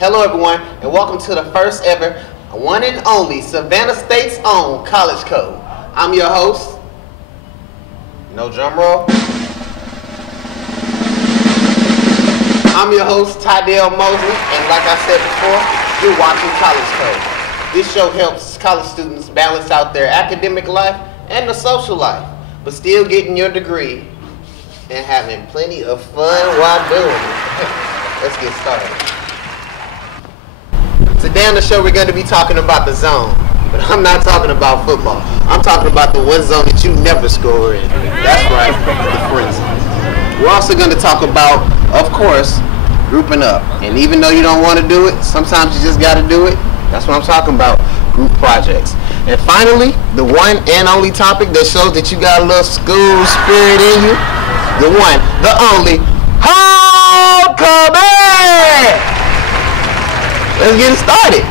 Hello everyone, and welcome to the first ever, one and only Savannah State's own College Code. I'm your host, no drum roll. I'm your host, Tydel Mosley, and like I said before, you're watching College Code. This show helps college students balance out their academic life and the social life, but still getting your degree and having plenty of fun while doing it. Let's get started. Today on the show we're going to be talking about the zone, but I'm not talking about football. I'm talking about the one zone that you never score in. That's right, the friend zone. We're also going to talk about, of course, grouping up. And even though you don't want to do it, sometimes you just got to do it. That's what I'm talking about, group projects. And finally, the one and only topic that shows that you got a little school spirit in you, the one, the only, homecoming! Let's get started.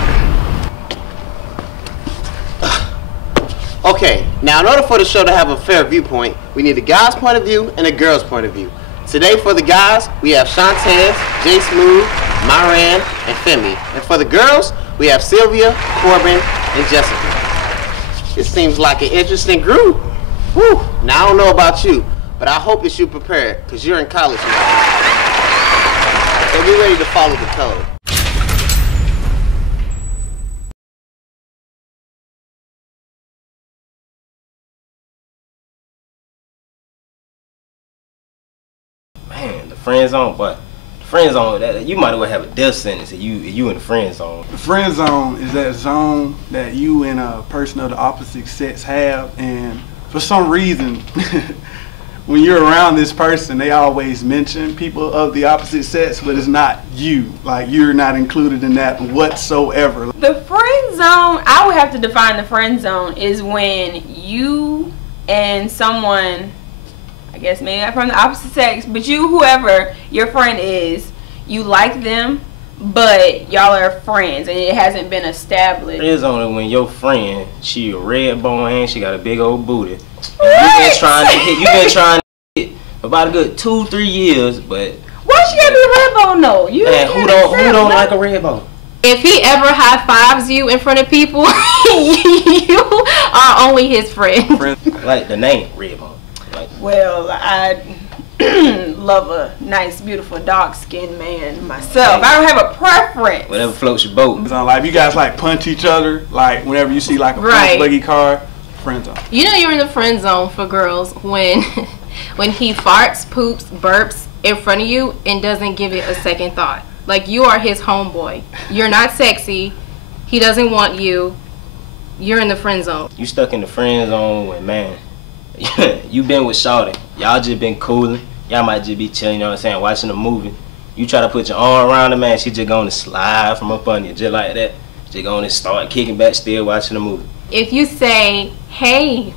Okay, now in order for the show to have a fair viewpoint, we need a guy's point of view and a girl's point of view. Today for the guys, we have Shantez, J Smooth, Myran, and Femi. And for the girls, we have Sylvia, Corbin, and Jessica. It seems like an interesting group. Whew. Now I don't know about you, but I hope that you're prepared, because you're in college now. So be ready to follow the code. Man, the friend zone, but the friend zone, that you might as well have a death sentence if you in the friend zone. The friend zone is that zone that you and a person of the opposite sex have, and for some reason, when you're around this person, they always mention people of the opposite sex, but it's not you. Like, you're not included in that whatsoever. The friend zone, I would have to define the friend zone is when you and someone, I guess maybe from the opposite sex, but you, whoever your friend is, you like them, but y'all are friends and it hasn't been established. Friend zone is when your friend, she a red bone and she got a big old booty. And you've been trying to hit for about a good 2-3 years, but why she gotta be a red bone though? You man, who don't like a red bone? If he ever high fives you in front of people, you are only his friend. Like the name red bone. Well, I love a nice, beautiful, dark-skinned man myself. I don't have a preference. Whatever floats your boat. Like, if you guys like punch each other, like whenever you see like a punch buggy car, friend zone. You know you're in the friend zone for girls when he farts, poops, burps in front of you and doesn't give it a second thought. Like, you are his homeboy. You're not sexy. He doesn't want you. You're in the friend zone. You stuck in the friend zone when, man, you been with shawty, y'all just been cooling, y'all might just be chilling, you know what I'm saying, watching a movie. You try to put your arm around the man, she just gonna slide from up on you, just like that. Just gonna start kicking back, still watching the movie. If you say, hey,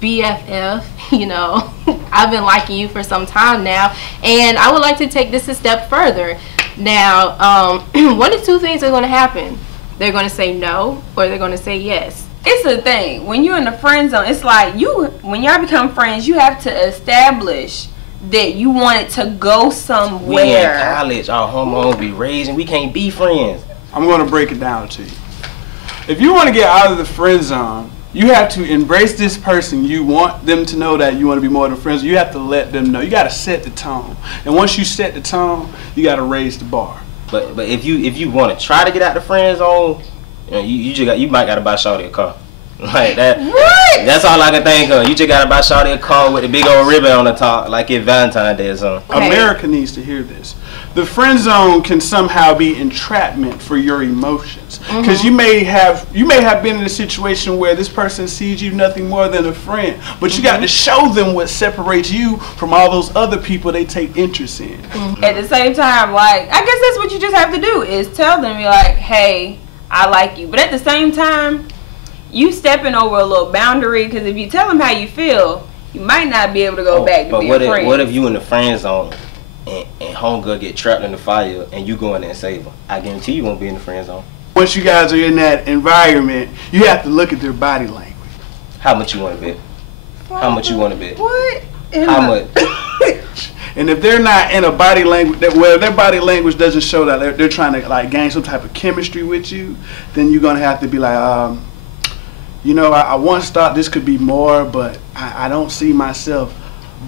BFF, you know, I've been liking you for some time now, and I would like to take this a step further. Now, one of two things are gonna happen. They're gonna say no, or they're gonna say yes. It's the thing, when you're in the friend zone, it's like when y'all become friends, you have to establish that you want it to go somewhere. We in college, our hormones be raising, we can't be friends. I'm going to break it down to you. If you want to get out of the friend zone, you have to embrace this person. You want them to know that you want to be more than friends. You have to let them know. You got to set the tone. And once you set the tone, you got to raise the bar. But if you want to try to get out the friend zone, you might gotta buy shawty a car. Like that. What? That's all I can think of. You just gotta buy shawty a car with a big old ribbon on the top, like it's Valentine's Day or something. Okay. America needs to hear this. The friend zone can somehow be entrapment for your emotions, because you may have been in a situation where this person sees you nothing more than a friend, but you got to show them what separates you from all those other people they take interest in. At the same time, like, I guess that's what you just have to do is tell them, you're like, hey, I like you. But at the same time, you stepping over a little boundary, because if you tell them how you feel, you might not be able to go back to being friends. But what if you in the friend zone and homegirl get trapped in the fire and you go in there and save her? I guarantee you won't be in the friend zone. Once you guys are in that environment, you have to look at their body language. How much you want to bet? How much you want to bet? What? How much? And if they're not in a body language, well, their body language doesn't show that they're trying to like gain some type of chemistry with you, then you're gonna have to be like, you know, I once thought this could be more, but I don't see myself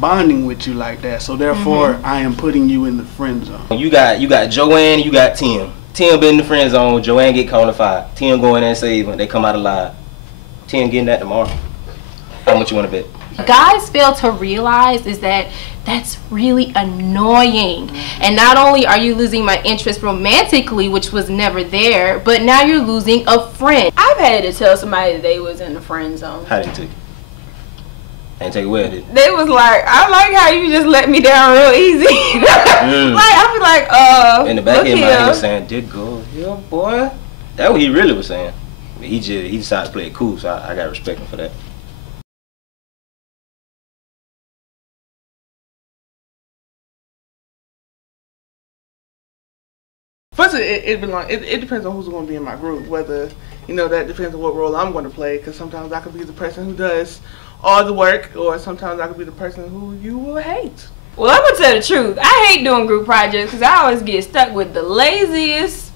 bonding with you like that. So therefore, I am putting you in the friend zone. You got Joanne, you got Tim. Tim been in the friend zone. Joanne get caught in fire. Tim go in there and save her. They come out alive. Tim getting that tomorrow. How much you want to bet? Guys fail to realize is that that's really annoying. And not only are you losing my interest romantically, which was never there, but now you're losing a friend. I've had to tell somebody that they was in the friend zone. How they take it? They take it well, did They was like, I like how you just let me down real easy. Like, I be like, in the back of his look mind, he here. was saying, "Did go here, boy." That's what he really was saying. He decided to play it cool, so I got respect him for that. First, it depends on who's going to be in my group. Whether, you know, that depends on what role I'm going to play. Because sometimes I could be the person who does all the work, or sometimes I could be the person who you will hate. Well, I'm gonna tell the truth. I hate doing group projects because I always get stuck with the laziest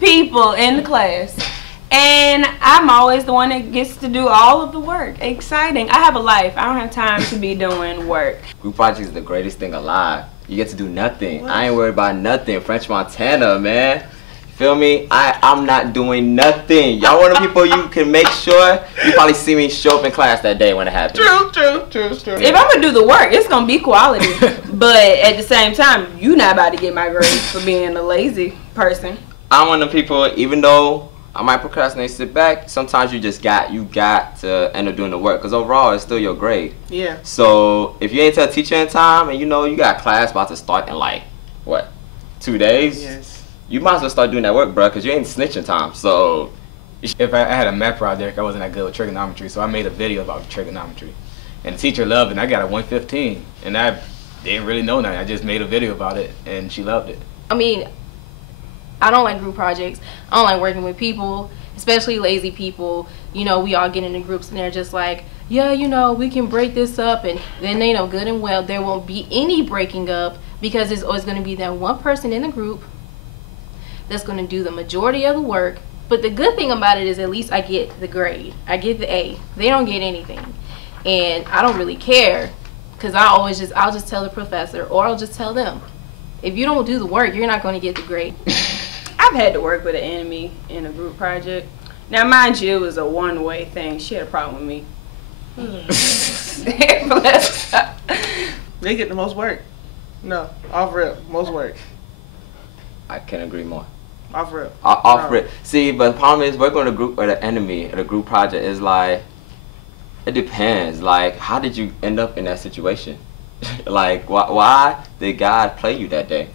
people in the class. And I'm always the one that gets to do all of the work. Exciting. I have a life. I don't have time to be doing work. Group projects is the greatest thing alive. You get to do nothing. I ain't worried about nothing. French Montana, man. Feel me? I'm not doing nothing. Y'all one of the people you can make sure you probably see me show up in class that day when it happens. True. If I'm gonna do the work, it's gonna be quality. But at the same time, you not about to get my grades for being a lazy person. I'm one of the people, even though I might procrastinate, sit back, sometimes you got to end up doing the work. Because overall, it's still your grade. Yeah. So if you ain't tell a teacher in time and you know you got class about to start in like, what, 2 days? Yes. You might as well start doing that work, bro, because you ain't snitching time. So if I had a math project, I wasn't that good with trigonometry, so I made a video about trigonometry. And the teacher loved it, and I got a 115. And I didn't really know nothing. I just made a video about it, and she loved it. I mean, I don't like group projects. I don't like working with people, especially lazy people. You know, we all get into groups and they're just like, yeah, you know, we can break this up, and then they know good and well there won't be any breaking up because there's always going to be that one person in the group that's going to do the majority of the work. But the good thing about it is at least I get the grade. I get the A. They don't get anything. And I don't really care because I'll just tell the professor, or I'll just tell them, if you don't do the work, you're not going to get the grade. I've had to work with an enemy in a group project. Now, mind you, it was a one-way thing. She had a problem with me. They get the most work. No, off rip, most work. I can't agree more. Off rip. Off rip. See, but the problem is working with a group or the enemy at a group project is like, it depends. Like, how did you end up in that situation? Like, why did God play you that day?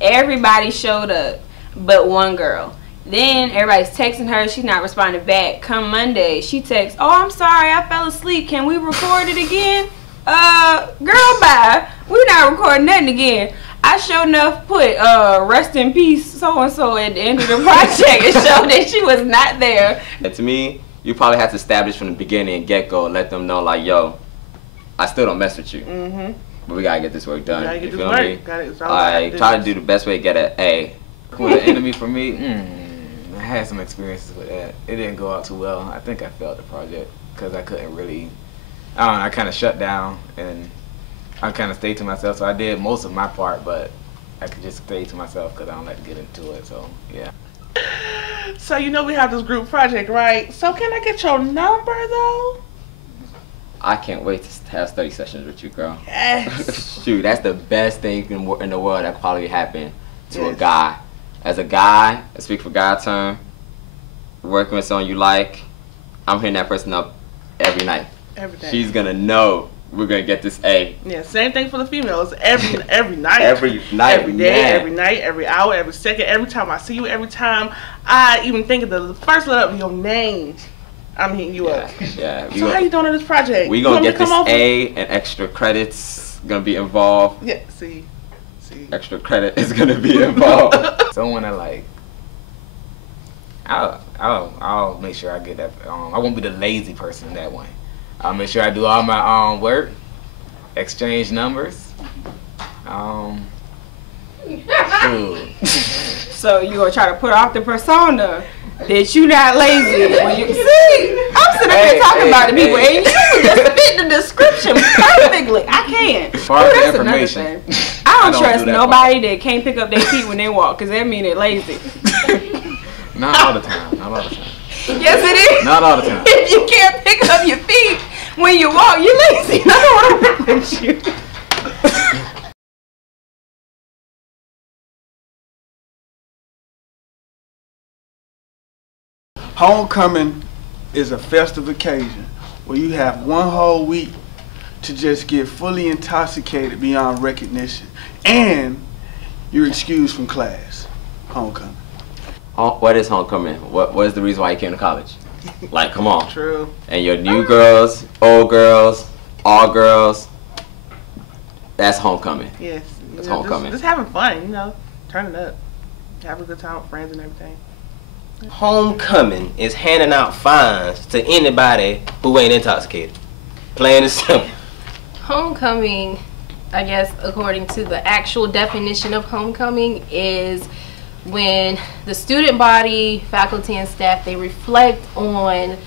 Everybody showed up but one girl. Then everybody's texting her. She's not responding back. Come Monday, she texts, "Oh, I'm sorry, I fell asleep. Can we record it again?" Girl, bye. We're not recording nothing again. I sure enough put rest in peace so-and-so at the end of the project and showed that she was not there. And to me, you probably have to establish from the beginning and get-go, let them know like, yo, I still don't mess with you. But we gotta get this work done. Gotta get you this feel work. me? It's all about Like, try to do the best way to get an A. With an enemy for me, I had some experiences with that. It didn't go out too well. I think I failed the project because I couldn't really, I don't know, I kind of shut down and I kind of stayed to myself. So I did most of my part, but I could just stay to myself because I don't like to get into it. So, yeah. So, you know we have this group project, right? So, can I get your number, though? I can't wait to have study sessions with you, girl. Yes. Shoot, that's the best thing in the world that could probably happen to a guy. As a guy, I speak for God term, working with someone you like, I'm hitting that person up every night. Every day. She's gonna know we're gonna get this A. Yeah, same thing for the females. Every night. Every night. Every day, man. every night, every hour, every second, every time I see you, every time I even think of the first letter of your name, I'm hitting you up. Yeah. So how you doing on this project? We gonna get this A and extra credits gonna be involved. Yeah, see. Extra credit is gonna be involved. Someone that like, I'll make sure I get that. I won't be the lazy person that way. I'll make sure I do all my work, exchange numbers. So you gonna try to put off the persona that you not lazy when you see? I'm sitting here talking about the people, and you just fit the description perfectly. I can't. Far as That's information. another thing. I don't trust do that nobody that can't pick up their feet when they walk, cause that mean they're lazy. Not all the time. Not all the time. Yes, it is. Not all the time. If you can't pick up your feet when you walk, you're lazy. I don't want to work with you. Homecoming is a festive occasion where you have one whole week to just get fully intoxicated beyond recognition, and you're excused from class. Homecoming. What is homecoming? What is the reason why you came to college? Like, come on. True. And your new girls, old girls, all girls. That's homecoming. Yes. That's homecoming. Just having fun, you know, turning up, have a good time with friends and everything. Homecoming is handing out fines to anybody who ain't intoxicated. Plain and simple. Homecoming, I guess, according to the actual definition of homecoming, is when the student body, faculty, and staff, they reflect on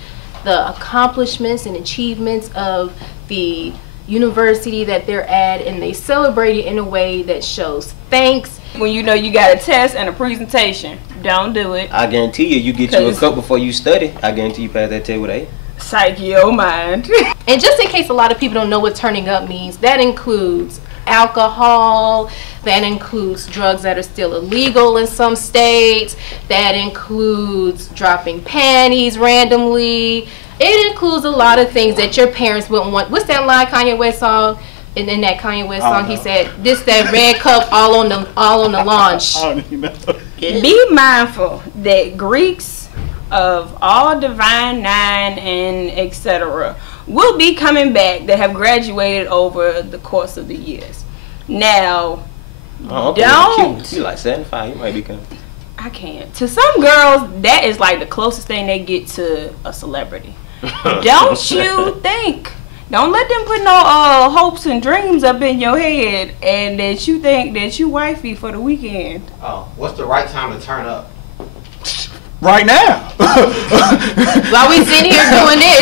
the accomplishments and achievements of the university that they're at, and they celebrate it in a way that shows thanks. When you know you got a test and a presentation, don't do it. I guarantee you get you a cup before you study. I guarantee you pass that test with A. Psych your mind. And just in case a lot of people don't know what turning up means, that includes alcohol, that includes drugs that are still illegal in some states, that includes dropping panties randomly. It includes a lot of things that your parents wouldn't want. What's that line Kanye West song? And in that Kanye West song, he said, "This that red cup all on the launch." I don't even know. Be mindful that Greeks of all Divine Nine and etc. will be coming back that have graduated over the course of the years. Now, don't. You like 75? You might be coming. I can't. To some girls, that is like the closest thing they get to a celebrity. Don't you think? Don't let them put no hopes and dreams up in your head and that you think that you wifey for the weekend. Oh, what's the right time to turn up? Right now. While we sitting here doing this,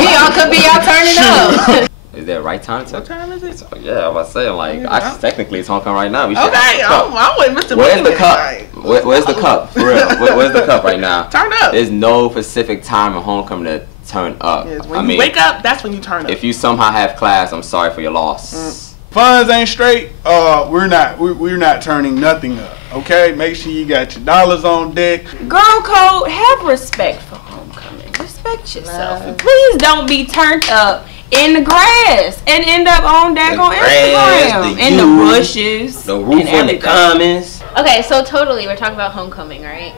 y'all could be out turning up. Is there a right time to? What time is it? So, yeah, I was saying, like, technically it's homecoming right now. We should Okay, I'm with Mr. Where's the Mosley. cup? Where's the cup? For real. Where's the cup right now? Turn up. There's no specific time in homecoming to turn up. Yes, when you wake up, that's when you turn up. If you somehow have class, I'm sorry for your loss. Funds ain't straight. We're not turning nothing up. Okay, make sure you got your dollars on deck. Girl code, have respect for homecoming. Respect yourself. And please don't be turned up in the grass and end up on Instagram. In the bushes. The roof on the comments. Okay, so totally, we're talking about homecoming, right?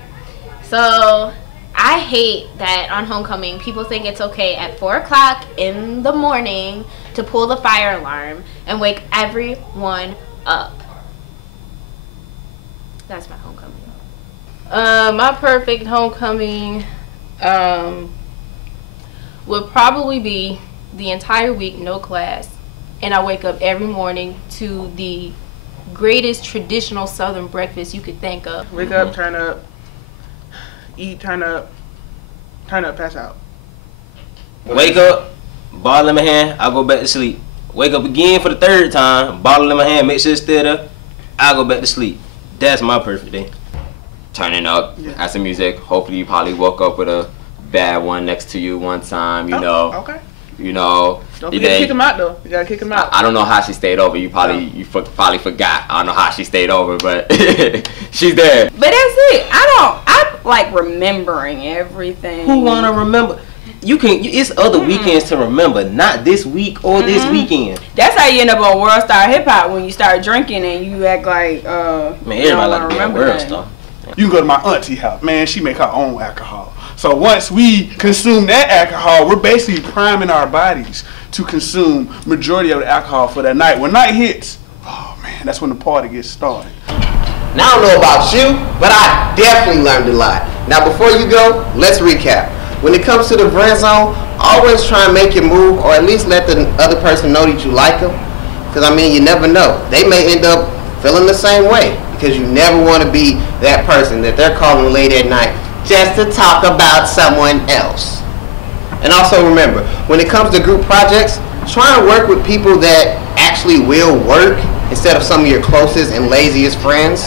So I hate that on homecoming, people think it's okay at 4 o'clock in the morning to pull the fire alarm and wake everyone up. That's my homecoming. My perfect homecoming would probably be the entire week, no class, and I wake up every morning to the greatest traditional Southern breakfast you could think of. Wake up, turn up, eat, turn up, pass out. Wake up, bottle in my hand, I go back to sleep. Wake up again for the third time, bottle in my hand, make sure it's still there, I go back to sleep. That's my perfect day. Turning up, at some music. Hopefully you probably woke up with a bad one next to you one time, you know. Okay. You know. Don't forget to kick him out though. You gotta kick him out. I don't know how she stayed over. You probably probably forgot. I don't know how she stayed over, but she's there. But that's it. I like remembering everything. Who wanna remember? It's other weekends to remember, not this week or this weekend. That's how you end up on World Star Hip Hop when you start drinking and you act like man, everybody like to be on World Star. You can go to my auntie house, man. She make her own alcohol. So once we consume that alcohol, we're basically priming our bodies to consume majority of the alcohol for that night. When night hits, oh man, that's when the party gets started. Now I don't know about you, but I definitely learned a lot. Now before you go, let's recap. When it comes to the Friendzone, always try and make your move, or at least let the other person know that you like them. Because, I mean, you never know. They may end up feeling the same way, because you never want to be that person that they're calling late at night just to talk about someone else. And also remember, when it comes to group projects, try and work with people that actually will work instead of some of your closest and laziest friends.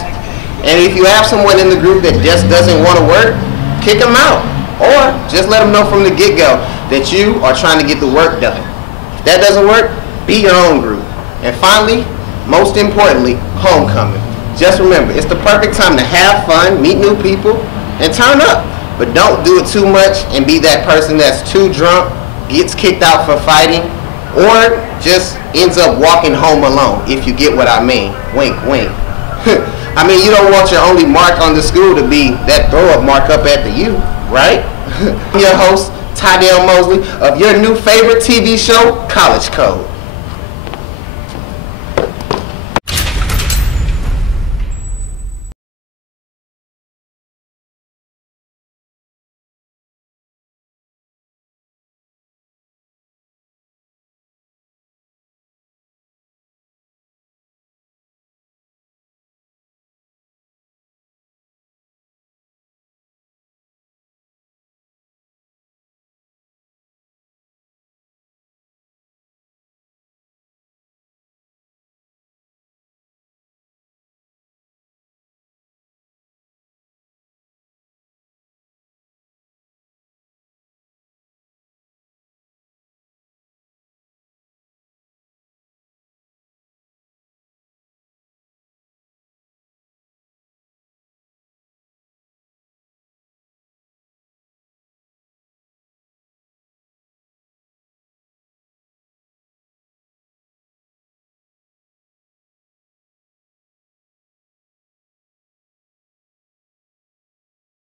And if you have someone in the group that just doesn't want to work, kick them out. Or just let them know from the get-go that you are trying to get the work done. If that doesn't work, be your own group. And finally, most importantly, homecoming. Just remember, it's the perfect time to have fun, meet new people, and turn up. But don't do it too much and be that person that's too drunk, gets kicked out for fighting, or just ends up walking home alone, if you get what I mean. Wink, wink. I mean, you don't want your only mark on the school to be that throw-up mark up at the U, right? I'm your host, Tydel Mosley, of your new favorite TV show, College Code.